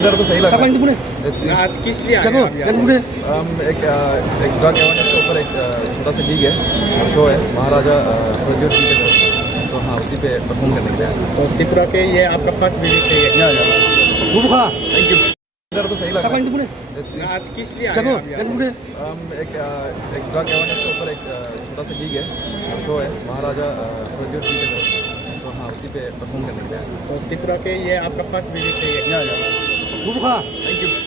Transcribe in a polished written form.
इधर तो सही लगा। आज किस लिए आए चलो हैं अभी आप? हम एक ड्रग अवेयरनेस के ऊपर एक छोटा सा गिग है, शो है महाराजा प्रज्योत जी के तरफ, तो हाँ उसी पे परफॉर्म करने के लिए। तो त्रिपुरा के ये आपका फर्स्ट विजिट है ये? या थैंक यू। इधर तो सही लगा। आज किस लिए आए हैं अभी आप? हम एक ड्रग अवेयरनेस के ऊपर एक छोटा सा गिग है, शो है महाराजा प्रज्योत जी के तरफ, तो हाँ उसी पे परफॉर्म करने के लिए। तो त्रिपुरा के ये आपका फर्स्ट विजिट है ये? या थैंक यू।